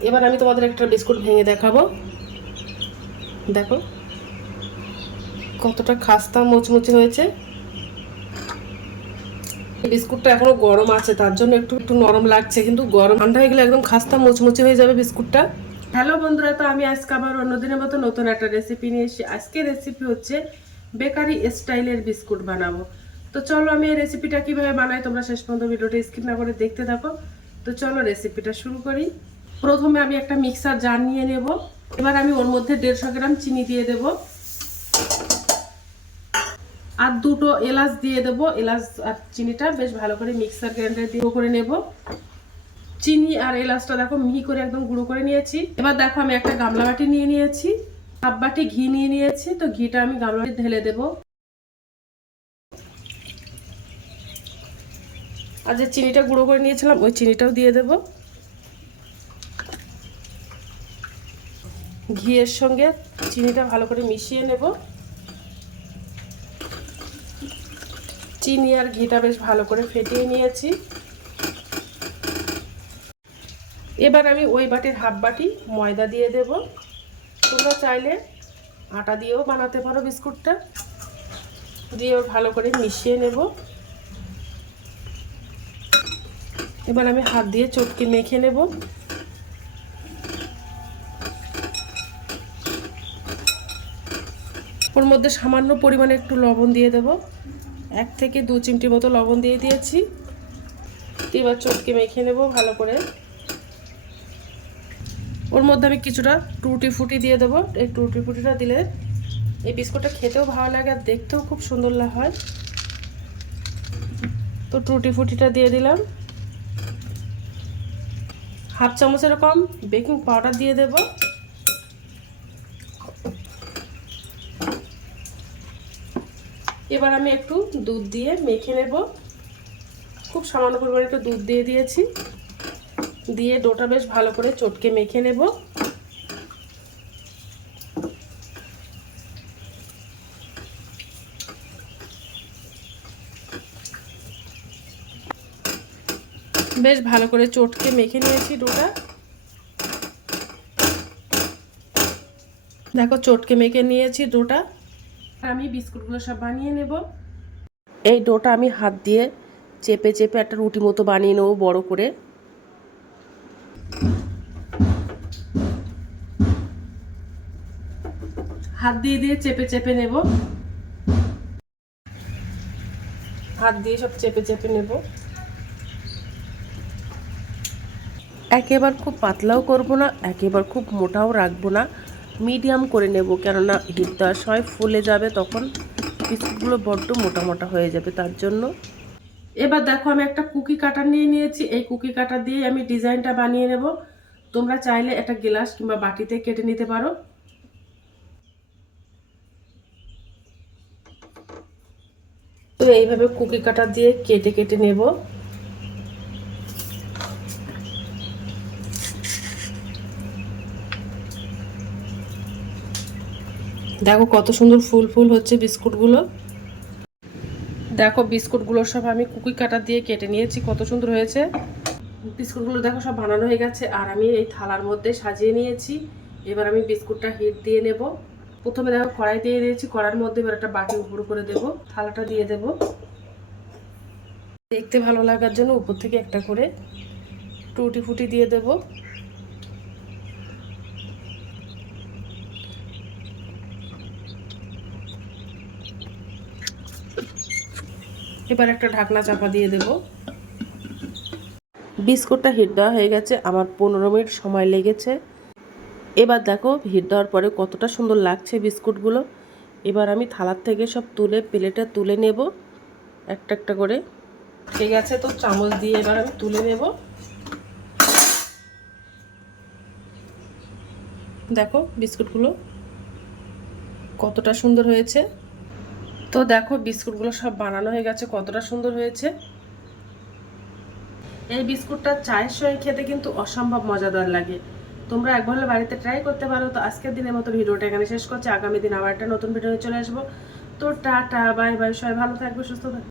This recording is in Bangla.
এবার আমি তোমাদের একটা বিস্কুট ভেঙে দেখাবো। দেখো, কতটা খাস্তা মুচমুচে হয়েছে। বিস্কুটটা এখনও গরম আছে, তার জন্য একটু একটু নরম লাগছে, কিন্তু গরম ঠান্ডা হয়ে গেলে একদম খাস্তা মুচমুচে হয়ে যাবে বিস্কুটটা। হ্যালো বন্ধুরা, তো আমি আজকে আবার অন্যদিনের মতো নতুন একটা রেসিপি নিয়ে এসেছি। আজকে রেসিপি হচ্ছে বেকারি স্টাইলের বিস্কুট বানাবো। তো চলো আমি এই রেসিপিটা কীভাবে বানাই, তোমরা শেষ পর্যন্ত ভিডিওটা স্কিপ না করে দেখতে থাকো। তো চলো রেসিপিটা শুরু করি। প্রথমে আমি একটা মিক্সার জার নিয়ে নেব। এবার আমি ওর মধ্যে দেড়শো গ্রাম চিনি দিয়ে দেব। আর দুটো এলাচ দিয়ে দেব। এলাচ আর চিনিটা বেশ ভালো করে মিক্সার গ্রাইন্ডার দিয়ে করে নেব। চিনি আর এলাচটা দেখো মিহি করে একদম গুঁড়ো করে নিয়েছি। এবার দেখো আমি একটা গামলা বাটি নিয়ে নিয়েছি। হাফ বাটি ঘি নিয়ে নিয়েছি। তো ঘিটা আমি গামলা বাটি ঢেলে দেব। আর যে চিনিটা গুঁড়ো করে নিয়েছিলাম, ওই চিনিটাও দিয়ে দেব। ঘিয়ের সঙ্গে চিনিটা ভালো করে মিশিয়ে নেব। চিনি আর ঘিটা বেশ ভালো করে ফেটিয়ে নিয়েছি। এবার আমি ওই বাটির হাফ বাটি ময়দা দিয়ে দেব। তোমরা চাইলে আটা দিয়েও বানাতে পারো বিস্কুটটা। দিয়েও ভালো করে মিশিয়ে নেব। এবার আমি হাত দিয়ে চটকে মেখে নেব। ওর মধ্যে সামান্য পরিমাণে একটু লবণ দিয়ে দেব। এক থেকে দু চিমটি মতো লবণ দিয়ে দিয়েছি। এবার চটকে মেখে নেব ভালো করে। ওর মধ্যে আমি কিছুটা টুটি ফুটি দিয়ে দেবো। এই টুটি ফুটিটা দিলে এই বিস্কুটটা খেতেও ভালো লাগে আর দেখতেও খুব সুন্দর হয়। তো টুটি ফুটিটা দিয়ে দিলাম। হাফ চামচ এরকম বেকিং পাউডার দিয়ে দেব। এবার আমি একটু দুধ দিয়ে মেখে নেব। খুব সামান্য পরিমাণে একটু দুধ দিয়ে দিয়েছি। দিয়ে ডোটা বেশ ভালো করে চটকে মেখে নেব। বেশ ভালো করে চটকে মেখে নিয়েছি ডোটা। দেখো চটকে মেখে নিয়েছি ডোটা। আমি বিস্কুটগুলো সব বানিয়ে নেব। এই ডোটা আমি হাত দিয়ে চেপে চেপে একটা রুটি মতো বানিয়ে নেব বড় করে। হাত দিয়ে দিয়ে চেপে চেপে নেব। হাত দিয়ে সব চেপে চেপে নেব। একেবার খুব পাতলাও করব না, একেবার খুব মোটাও রাখব না। মিডিয়াম করে নেব কেননা হিট দেওয়ার সময় ফুলে যাবে তখন বিস্কুটগুলো বড্ড মোটা মোটা হয়ে যাবে, তার জন্য। এবার দেখো আমি একটা কুকি কাটার নিয়ে নিয়েছি। এই কুকি কাটার দিয়ে আমি ডিজাইনটা বানিয়ে নেব। তোমরা চাইলে একটা গ্লাস কিংবা বাটিতে কেটে নিতে পারো। তো এইভাবে কুকি কাটার দিয়ে কেটে কেটে নেব। দেখো কত সুন্দর ফুল ফুল হচ্ছে বিস্কুটগুলো। দেখো বিস্কুটগুলো সব আমি কুকি কাটার দিয়ে কেটে নিয়েছি, কত সুন্দর হয়েছে। বিস্কুটগুলো দেখো সব বানানো হয়ে গেছে, আর আমি এই থালার মধ্যে সাজিয়ে নিয়েছি। এবার আমি বিস্কুটটা হিট দিয়ে নেব। প্রথমে দেখো কড়াই দিয়ে দিয়েছি, কড়ার মধ্যে এবার একটা বাটি উপর করে দেব, থালাটা দিয়ে দেব। দেখতে ভালো লাগার জন্য উপর থেকে একটা করে টুটি ফুটি দিয়ে দেব। এবার একটা ঢাকনা চাপা দিয়ে দেব। বিস্কুটটা হিট দেওয়া হয়ে গেছে, আমার পনেরো মিনিট সময় লেগেছে। এবার দেখো হিট দেওয়ার পরে কতটা সুন্দর লাগছে বিস্কুটগুলো। এবার আমি থালার থেকে সব তুলে, প্লেটে তুলে নেব। একটা একটা করে। ঠিক আছে, তো চামচ দিয়ে এবার আমি তুলে নেব। দেখো বিস্কুটগুলো কতটা সুন্দর হয়েছে। তো দেখো বিস্কুটগুলো সব বানানো হয়ে গেছে, কতটা সুন্দর হয়েছে। এই বিস্কুটটা চায়ের সঙ্গে খেতে কিন্তু অসম্ভব মজাদার লাগে। তোমরা একবার বাড়িতে ট্রাই করতে পারো। তো আজকের দিনের মতো ভিডিওটা এখানে শেষ করছি। আগামী দিন আবার একটা নতুন ভিডিও চলে আসব। তো টা টা বাই বাই সবাই ভালো থাকবে, সুস্থ থাকবে।